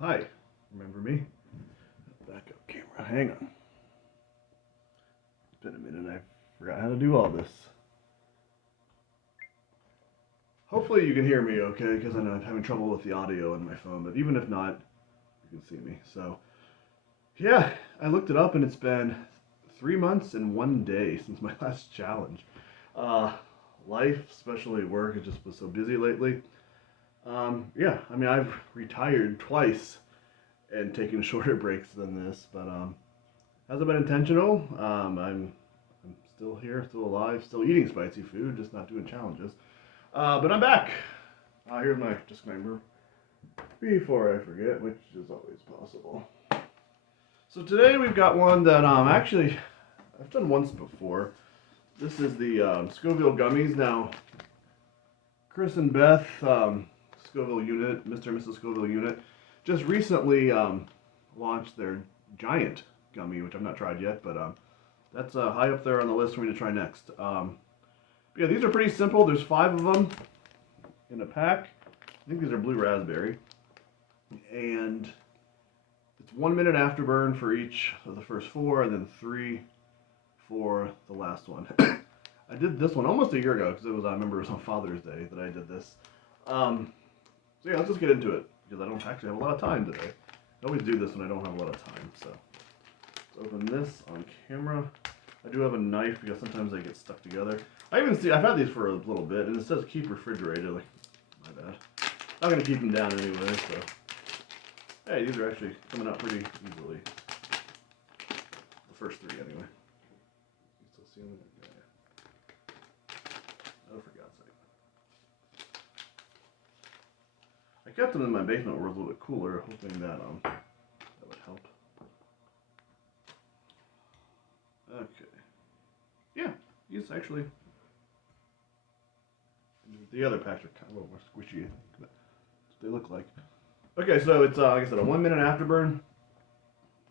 Hi, remember me? Backup camera, hang on. It's been a minute, I forgot how to do all this. Hopefully you can hear me okay, because I know I'm having trouble with the audio on my phone, but even if not, you can see me. So, yeah, I looked it up and it's been 3 months and 1 day since my last challenge. Uh, Life, especially work, it just was so busy lately. Yeah, I mean, I've retired twice and taken shorter breaks than this, but hasn't been intentional. I'm still here, still alive, still eating spicy food, just not doing challenges. But I'm back. Here's my disclaimer before I forget, which is always possible. So today we've got one that actually I've done once before. This is the Scoville gummies. Now, Chris and Beth, Scoville unit, Mr. and Mrs. Scoville unit, just recently launched their giant gummy, which I've not tried yet, but that's high up there on the list for me to try next. Yeah, these are pretty simple. There's 5 of them in a pack. I think these are blue raspberry. And it's 1 minute afterburn for each of the first four, and then 3 for the last one. I did this one almost a year ago because I remember it was on Father's Day that I did this. So yeah, let's just get into it because I don't actually have a lot of time today. I always do this when I don't have a lot of time. So let's open this on camera. I do have a knife because sometimes they get stuck together. I've had these for a little bit, and it says keep refrigerated. Like, my bad. I'm not gonna keep them down anyway. So hey, these are actually coming out pretty easily. The first 3 anyway. You still see them? Yeah. Oh, for God's sake! I kept them in my basement where it was a little bit cooler, hoping that would help. Okay. Yeah, these actually. The other packs are kind of a little more squishy. That's what they look like. Okay, so it's like I said, a 1 minute afterburn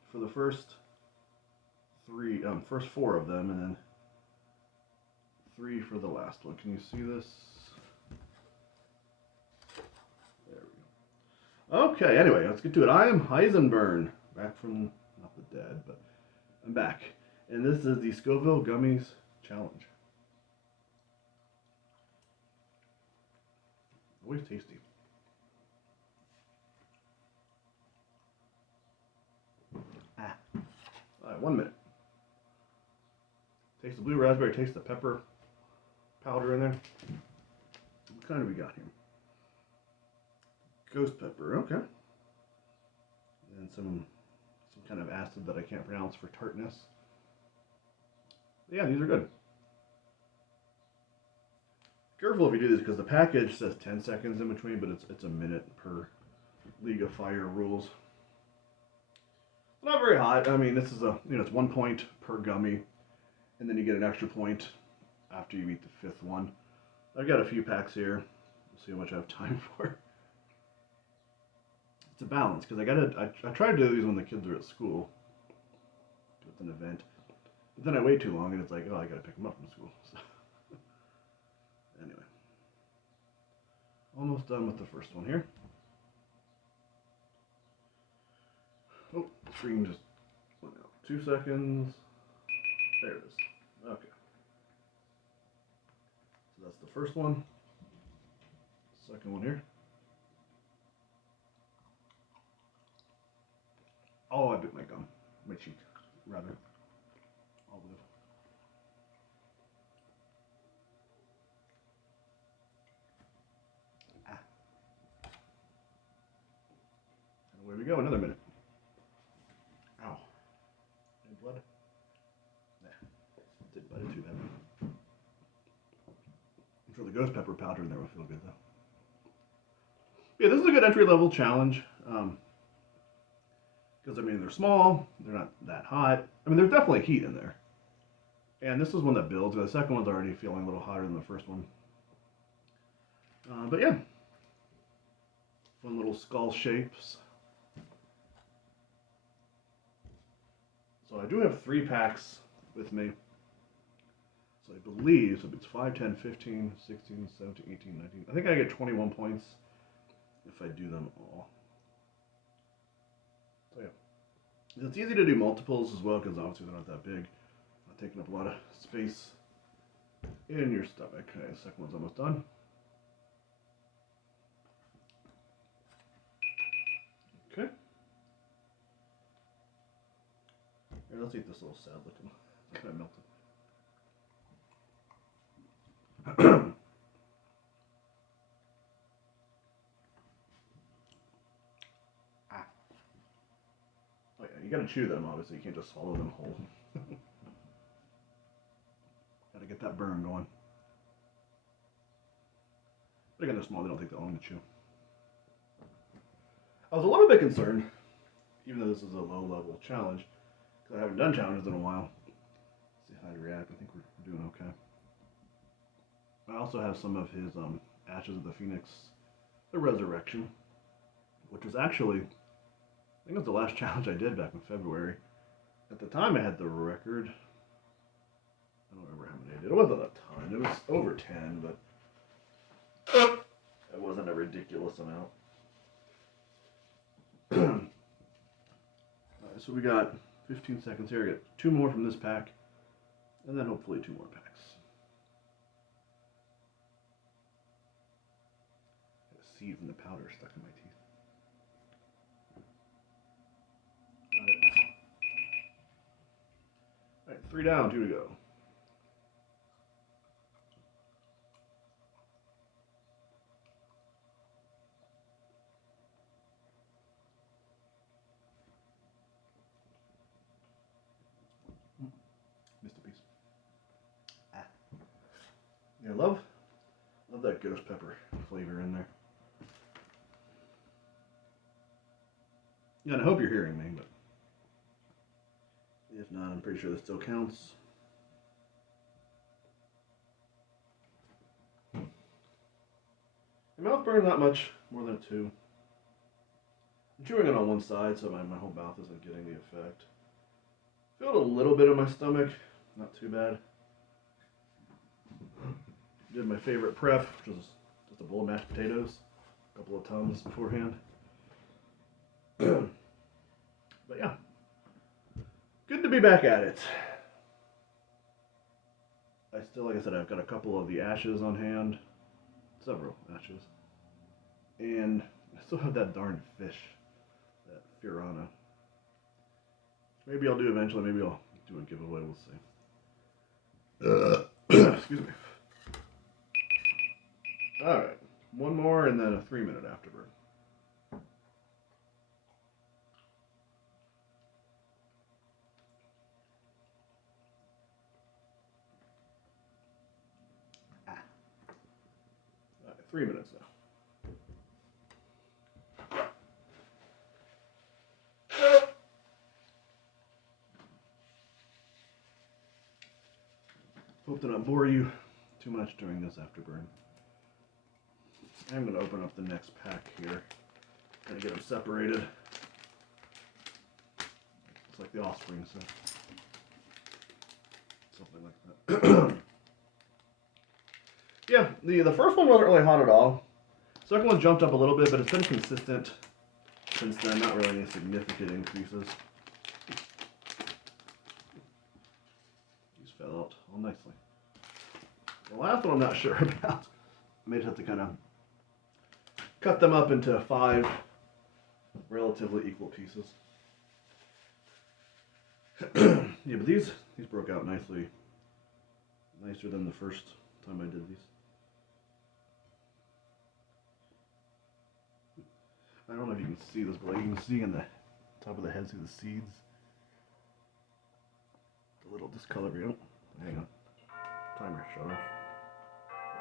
for the first 4 of them, and then 3 for the last one. Can you see this? There we go. Okay, anyway, let's get to it. I am Heisenberg, back from not the dead, but I'm back, and this is the Scoville Gummies Challenge. Always tasty. Ah. All right, 1 minute. Taste the blue raspberry, taste the pepper powder in there. What kind of we got here? Ghost pepper, okay. And some kind of acid that I can't pronounce for tartness. Yeah, these are good. Careful if you do this because the package says 10 seconds in between, but it's a minute per League of Fire rules. Not very hot. I mean, this is it's 1 point per gummy, and then you get an extra point after you eat the 5th one. I've got a few packs here. We'll see how much I have time for. It's a balance because I try to do these when the kids are at school. It's an event, but then I wait too long and it's like, oh, I gotta pick them up from school. So anyway, almost done with the first one here. Oh, the screen just went out. 2 seconds. There it is. Okay. So that's the first one. Second one here. Oh, I bit my gum. My cheek, rather. Olive. Ah. And away we go. Another minute. Ow. Any blood? Nah. Didn't bite it too bad. I'm sure the ghost pepper powder in there will feel good though. Yeah, this is a good entry level challenge. Because I mean they're small, they're not that hot. I mean there's definitely heat in there. And this is one that builds. The second one's already feeling a little hotter than the first one. But yeah, fun little skull shapes. So I do have 3 packs with me. So I believe, so it's 5, 10, 15, 16, 17, 18, 19. I think I get 21 points if I do them all. It's easy to do multiples as well because obviously they're not that big, not taking up a lot of space in your stomach. Okay, the second one's almost done. Okay. Here, let's eat this little sad looking. It's kind of melted. Oh yeah, you gotta chew them, obviously. You can't just swallow them whole. Gotta get that burn going. But again, they're small, they don't take that long to chew. I was a little bit concerned, even though this is a low-level challenge, because I haven't done challenges in a while. Let's see how I'd react. I think we're doing okay. I also have some of his Ashes of the Phoenix, the Resurrection, which was actually, I think it was the last challenge I did back in February. At the time, I had the record. I don't remember how many I did. It wasn't a ton. It was over 10, but it wasn't a ridiculous amount. Alright, so we got 15 seconds here. I got 2 more from this pack, and then hopefully 2 more packs. Got a seed from the powder stuck in my teeth. Got it. Alright, 3 down, 2 to go. Missed a piece. Yeah, love that ghost pepper flavor in there. Yeah, and I hope you're hearing me, but if not, I'm pretty sure this still counts. My mouth burns not much more than 2. I'm chewing it on one side, so my whole mouth isn't getting the effect. Feel a little bit in my stomach, not too bad. Did my favorite prep, which was just a bowl of mashed potatoes, a couple of Tums beforehand. But yeah, good to be back at it. I still, like I said, I've got a couple of the ashes on hand, several ashes, and I still have that darn fish, that Furana. Maybe I'll do eventually, maybe I'll do a giveaway, we'll see. Excuse me. Alright, 1 more and then a 3-minute afterburn. Alright, 3 minutes now. Hope to not bore you too much during this afterburn. I'm going to open up the next pack here. Kind of get them separated. It's like the offspring, so something like that. Yeah, the first one wasn't really hot at all. Second one jumped up a little bit, but it's been consistent since then. Not really any significant increases. These fell out all nicely. The last one I'm not sure about. I may just have to kind of cut them up into 5 relatively equal pieces. Yeah, but these broke out nicely. Nicer than the first time I did these. I don't know if you can see this, but like you can see in the top of the head, see the seeds. The little discoloration. Oh, hang on. Timer shut off.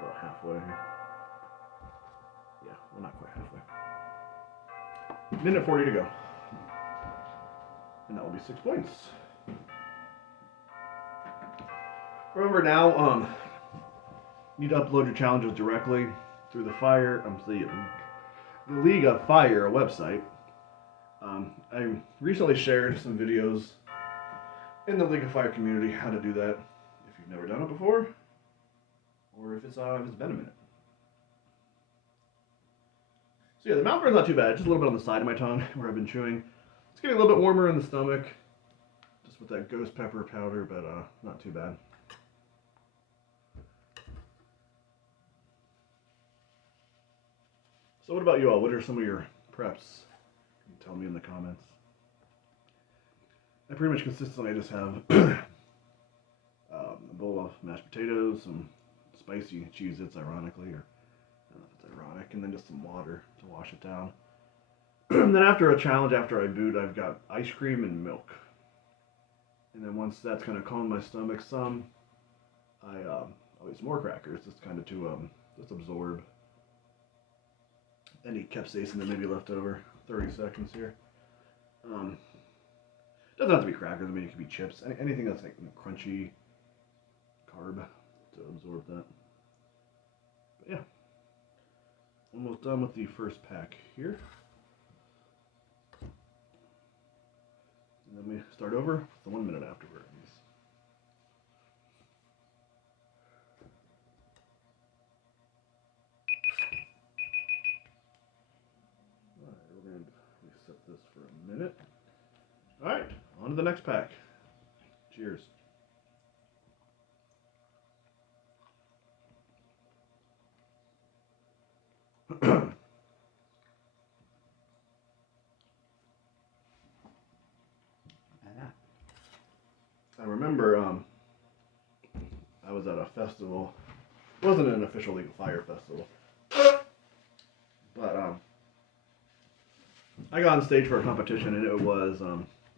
About halfway here. Yeah, well, not quite halfway. 1:40 to go. And that will be 6 points. Remember now, you need to upload your challenges directly through the the League of Fire website. I recently shared some videos in the League of Fire community how to do that if you've never done it before, or if it's been a minute. So yeah, the mouth burn's not too bad. Just a little bit on the side of my tongue where I've been chewing. It's getting a little bit warmer in the stomach, just with that ghost pepper powder, but not too bad. So what about you all? What are some of your preps? Tell me in the comments. I pretty much consistently just have a bowl of mashed potatoes, some spicy Cheez-Its, ironically, or I don't know if it's ironic, and then just some water to wash it down. And then after a challenge, after I boot, I've got ice cream and milk. And then once that's kind of calmed my stomach some, I'll eat some more crackers, just kind of to just absorb any capsaicin that may be left over. 30 seconds here. Doesn't have to be crackers. I mean, it could be chips. Anything that's like crunchy carb to absorb that. But yeah, almost done with the first pack here. And then we start over with the 1 minute afterwards. Alright, we're going to reset this for a minute. Alright, on to the next pack. Cheers. I remember I was at a festival. It wasn't an official League of Fire festival. But I got on stage for a competition, and it was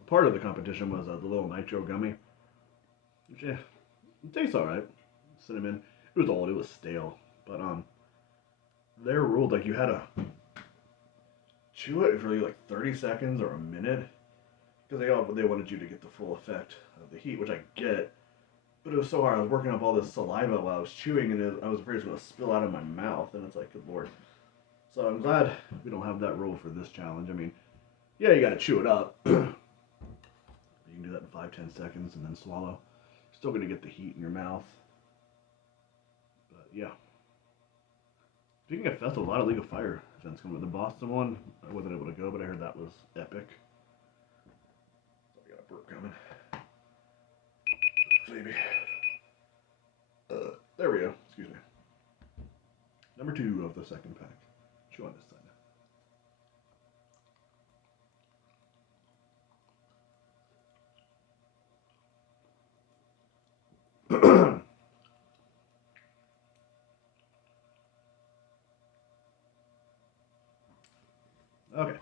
part of the competition was the little nitro gummy. Which, yeah, it tastes alright. Cinnamon. It was old. It was stale. But their ruled like you had to chew it for like 30 seconds or a minute, because they wanted you to get the full effect of the heat, which I get. But it was so hard. I was working up all this saliva while I was chewing, and I was afraid it was going to spill out of my mouth. And it's like, good lord. So I'm glad we don't have that rule for this challenge. I mean, yeah, you got to chew it up. You can do that in 5-10 seconds and then swallow. You're still going to get the heat in your mouth. But yeah. Speaking of festival, a lot of League of Fire events coming. The Boston one, I wasn't able to go, but I heard that was epic. So I got a burp coming. Maybe. There we go. Excuse me. Number 2 of the second pack. Chew on this side. Okay.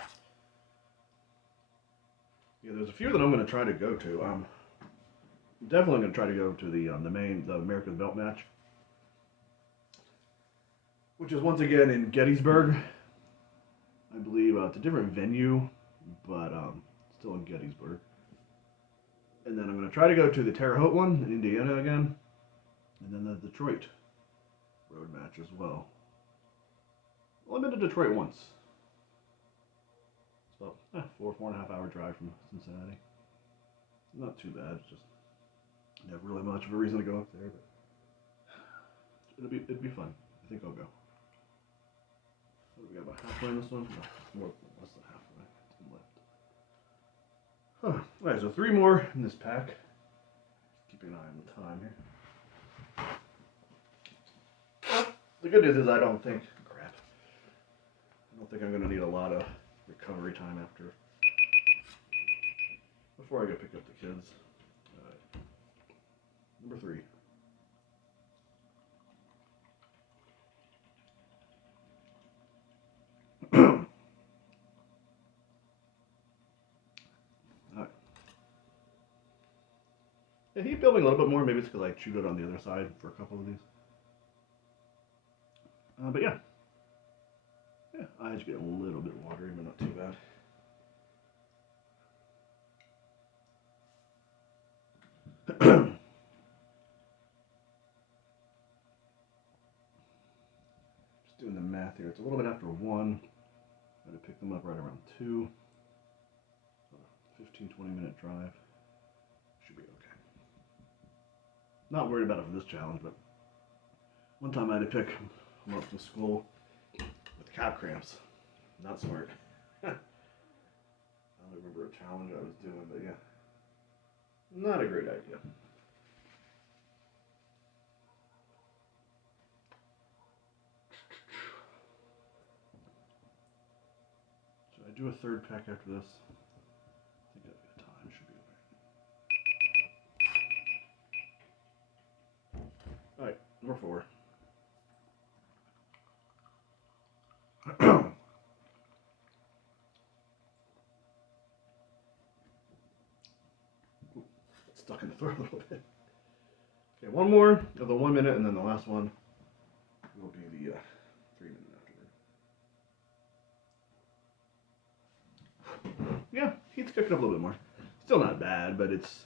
Yeah, there's a few that I'm going to try to go to. I'm definitely going to try to go to the America's Belt match, which is once again in Gettysburg. I believe it's a different venue, but still in Gettysburg. And then I'm going to try to go to the Terre Haute one in Indiana again, and then the Detroit road match as well. Well, I've been to Detroit once. It's about 4.5 hour drive from Cincinnati. Not too bad. It's just never really much of a reason to go up there, but it'd be fun. I think I'll go. What, we got about halfway in this one? No, less than halfway. Huh. Alright, so 3 more in this pack. Keeping an eye on the time here. The good news is I don't think I'm going to need a lot of recovery time before I go pick up the kids. Alright. Number 3. Alright. Yeah, heat building a little bit more. Maybe it's because I chewed it on the other side for a couple of these. But yeah. Yeah, eyes get a little bit watery, but not too bad. Just doing the math here. It's a little bit after 1. I'm going to pick them up right around 2. 15-20 minute drive. Should be okay. Not worried about it for this challenge, but one time I had to pick them up from school with calf cramps. Not smart. I don't remember a challenge I was doing, but yeah, not a great idea. Should I do a third pack after this? I think I've got time. Should be alright. Alright, number 4. Stuck in the throat a little bit. Okay, one more of the 1 minute, and then the last one will be the 3 minute afterward. Yeah, heat's cooking up a little bit more. Still not bad, but it's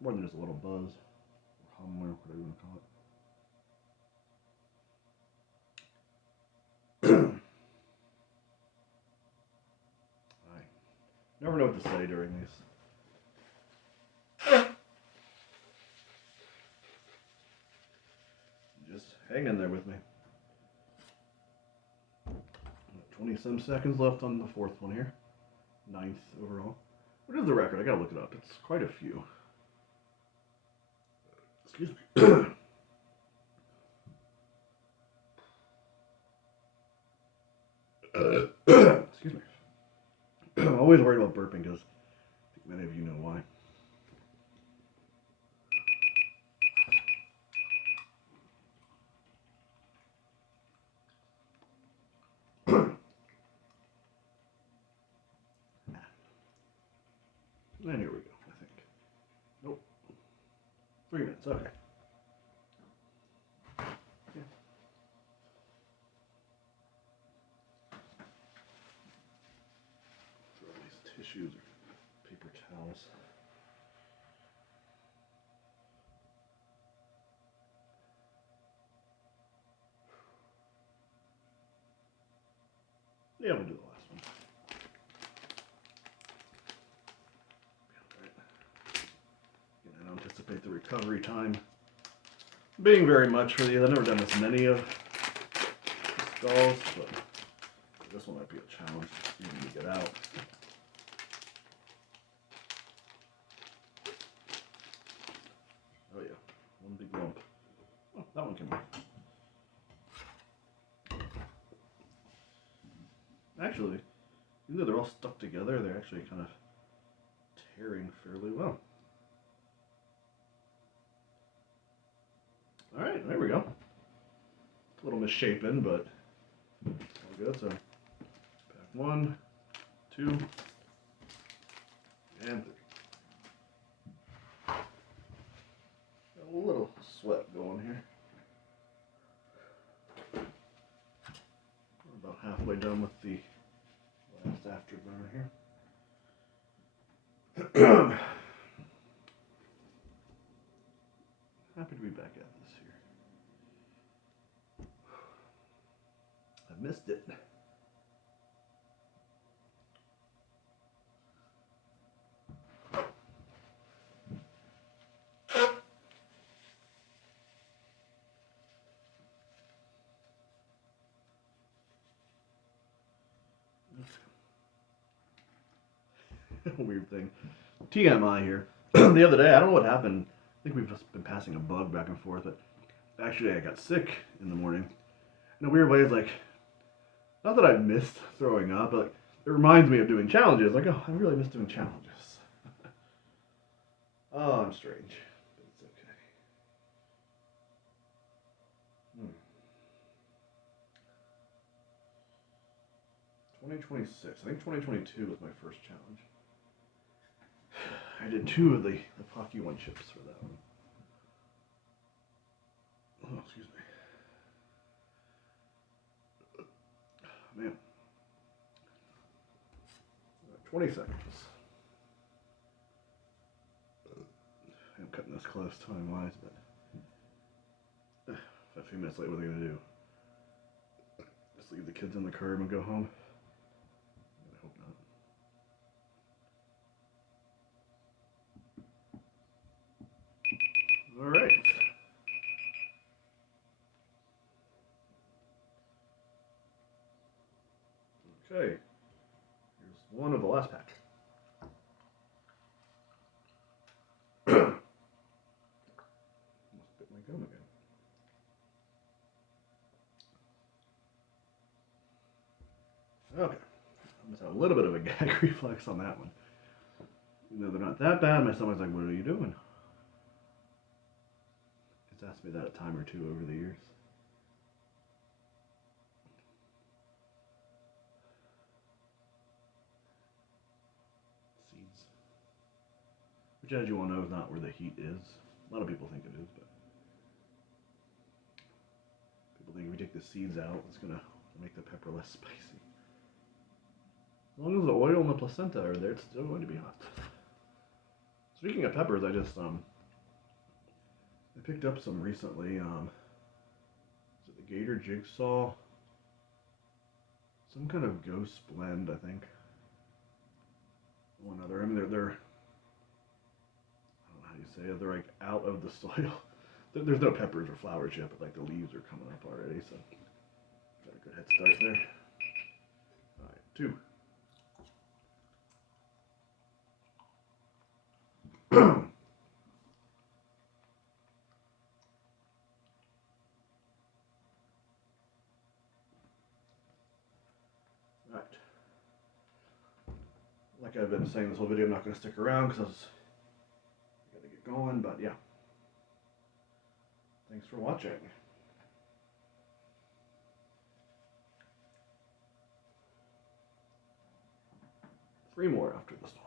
more than just a little buzz. Or hum, or whatever you want to call it. I never know what to say during these. Just hang in there with me. 20-some seconds left on the 4th one here. 9th overall. What is the record? I gotta look it up. It's quite a few. Excuse me. Excuse me. I'm always worried about burping because I think many of you know why. And here we go, I think. Nope. 3 minutes, okay. Yeah. Throw these tissues or paper towels. Yeah, we'll do the last one. Again, I don't anticipate the recovery time being very much for these. I've never done this many of stalls, but this one might be a challenge even to get out. Oh yeah, one big lump. Oh, that one came off. Actually, even though they're all stuck together, they're actually kind of tearing fairly well. Alright, there we go. A little misshapen, but all good. So, pack 1, 2, and 3. Got a little sweat going here. We're about halfway done with the last afterburner here. Happy to be back at this here. I missed it. Weird thing. TMI here. The other day, I don't know what happened. I think we've just been passing a bug back and forth, but actually I got sick in the morning. In a weird way, it's like, not that I missed throwing up, but like, it reminds me of doing challenges. Like, oh, I really miss doing challenges. Oh, I'm strange, but it's okay. 2026. I think 2022 was my first challenge. I did 2 of the Pocky 1 chips for that one. Oh, excuse me. Man. 20 seconds. I'm cutting this close time-wise, but a few minutes late, what are they going to do? Just leave the kids on the curb and go home? I hope not. All right. Okay. Here's one of the last pack. a little bit of a gag reflex on that one. You know, they're not that bad. My stomach's like, what are you doing? It's asked me that a time or two over the years. Seeds. Which, as you all know, is not where the heat is. A lot of people think it is, but people think if you take the seeds out, it's going to make the pepper less spicy. As long as the oil and the placenta are there, it's still going to be hot. Speaking of peppers, I picked up some recently. Is it the Gator Jigsaw? Some kind of ghost blend, I think. One other. I mean, they're I don't know how you say it. They're like out of the soil. There's no peppers or flowers yet, but like the leaves are coming up already, so got a good head start there. All right, 2. Alright. Like I've been saying this whole video, I'm not going to stick around because I got to get going, but yeah. Thanks for watching. 3 more after this one.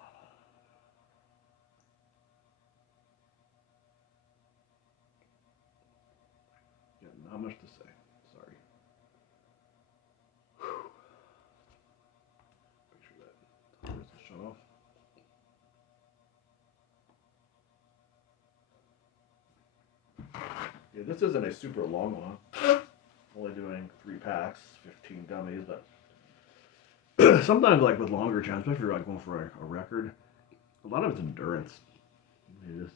Yeah, not much to say. Sorry. Whew. Make sure that timer isn't shut off. Yeah, this isn't a super long one. Only doing 3 packs, 15 gummies, but sometimes like with longer challenges, especially if you're like going for a record, a lot of it's endurance. It's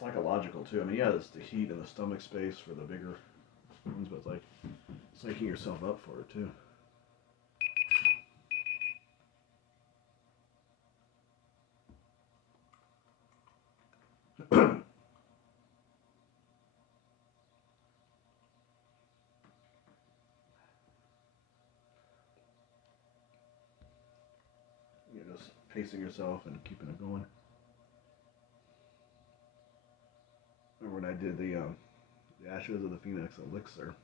psychological too. I mean, yeah, it's the heat and the stomach space for the bigger spoons, but it's like psyching yourself up for it too. You're just pacing yourself and keeping it going. Remember when I did the Ashes of the Phoenix elixir?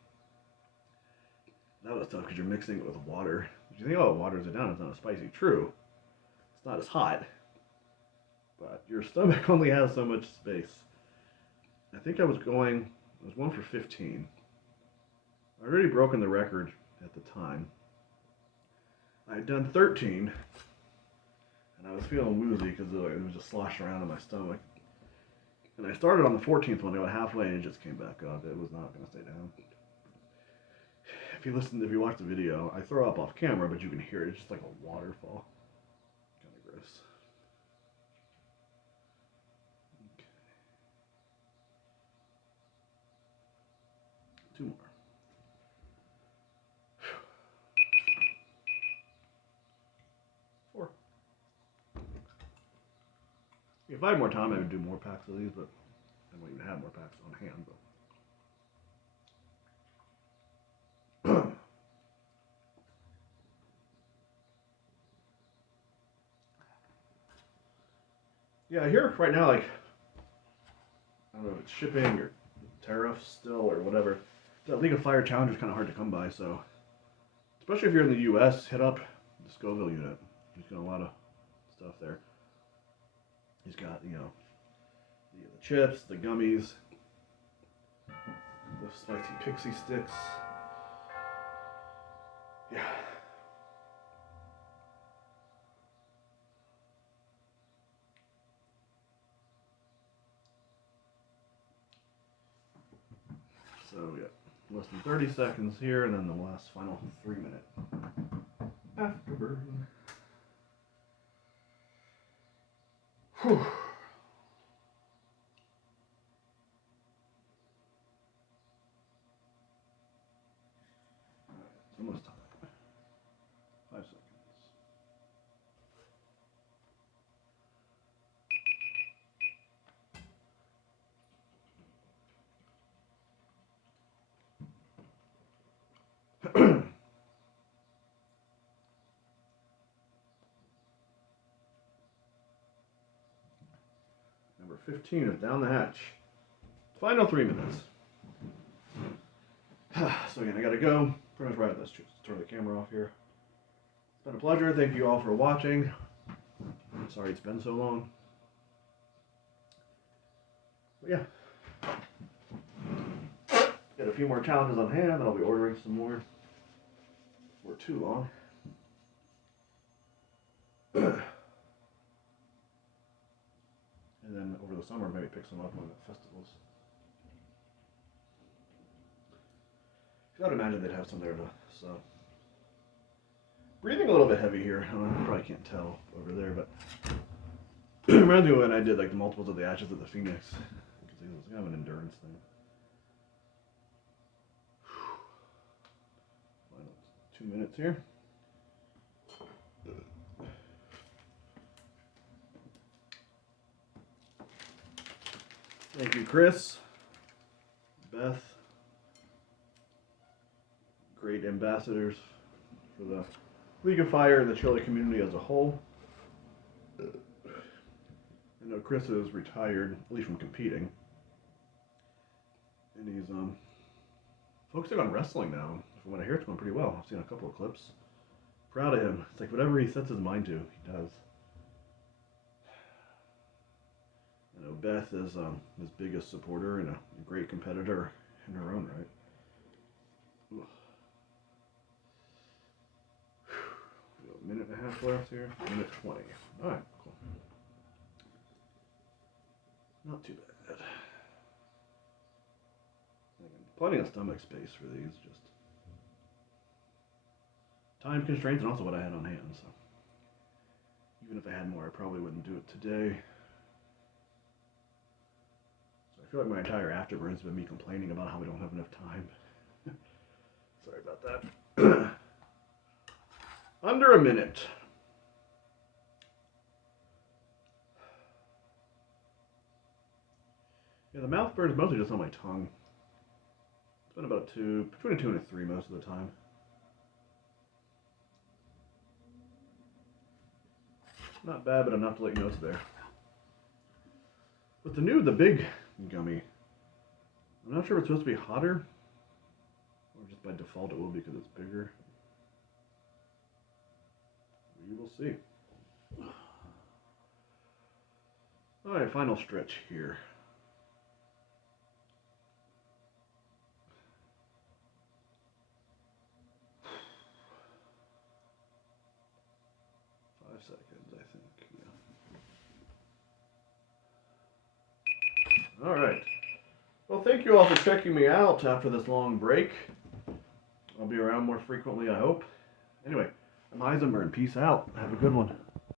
That was tough because you're mixing it with water. You think, oh, it waters it down, it's not as spicy. True, it's not as hot, but your stomach only has so much space. I think I was going for 15. I already broken the record at the time. I had done 13, and I was feeling woozy because it was just sloshing around in my stomach. And I started on the 14th one, I got halfway and it just came back up. It was not going to stay down. If you watch the video, I throw up off camera, but you can hear it. It's just like a waterfall. Kind of gross. Okay. 2 more. If I had more time, I would do more packs of these, but I don't even have more packs on hand. But yeah, here right now, like, I don't know if it's shipping or tariffs still or whatever. The League of Fire Challenge is kind of hard to come by, so especially if you're in the U.S., hit up the Scoville unit. He's got a lot of stuff there. He's got, you know, the chips, the gummies, the spicy pixie sticks. Yeah. So, yeah, less than 30 seconds here, and then the last final 3-minute afterburn. Whew. Almost time. 5 seconds. Number 15 is down the hatch. Final 3 minutes. So again, I gotta go. Pretty much right at this. Just turn the camera off here. It's been a pleasure. Thank you all for watching. Sorry it's been so long. But yeah. Got a few more challenges on hand, and I'll be ordering some more before too long. And then over the summer, maybe pick some up on the festivals. I'd imagine they'd have some there, so. Breathing a little bit heavy here. I don't know, you probably can't tell over there, but reminds me of when I did like the multiples of the Ashes of the Phoenix. Because it was kind of an endurance thing. Final 2 minutes here. Thank you, Chris, Beth, great ambassadors for the League of Fire and the Chili community as a whole. I know Chris is retired, at least from competing, and he's focusing on wrestling now. From what I hear, it's going pretty well. I've seen a couple of clips. Proud of him. It's like whatever he sets his mind to, he does. I know Beth is his biggest supporter and a great competitor in her own right. We have a minute and a half left here. Minute 20. All right, cool. Not too bad. Plenty of stomach space for these. Just time constraints and also what I had on hand. So even if I had more, I probably wouldn't do it today. I feel like my entire afterburn's been me complaining about how we don't have enough time. Sorry about that. Under a minute. Yeah, the mouth burn is mostly just on my tongue. It's been about between a 2 and a 3 most of the time. Not bad, but enough to let you know it's there. With the big gummy, I'm not sure if it's supposed to be hotter, or just by default it will because it's bigger. We will see. Alright, final stretch here. Seconds, I think. Yeah. All right. Well, thank you all for checking me out after this long break. I'll be around more frequently, I hope. Anyway, I'm Heisenberg. Peace out. Have a good one.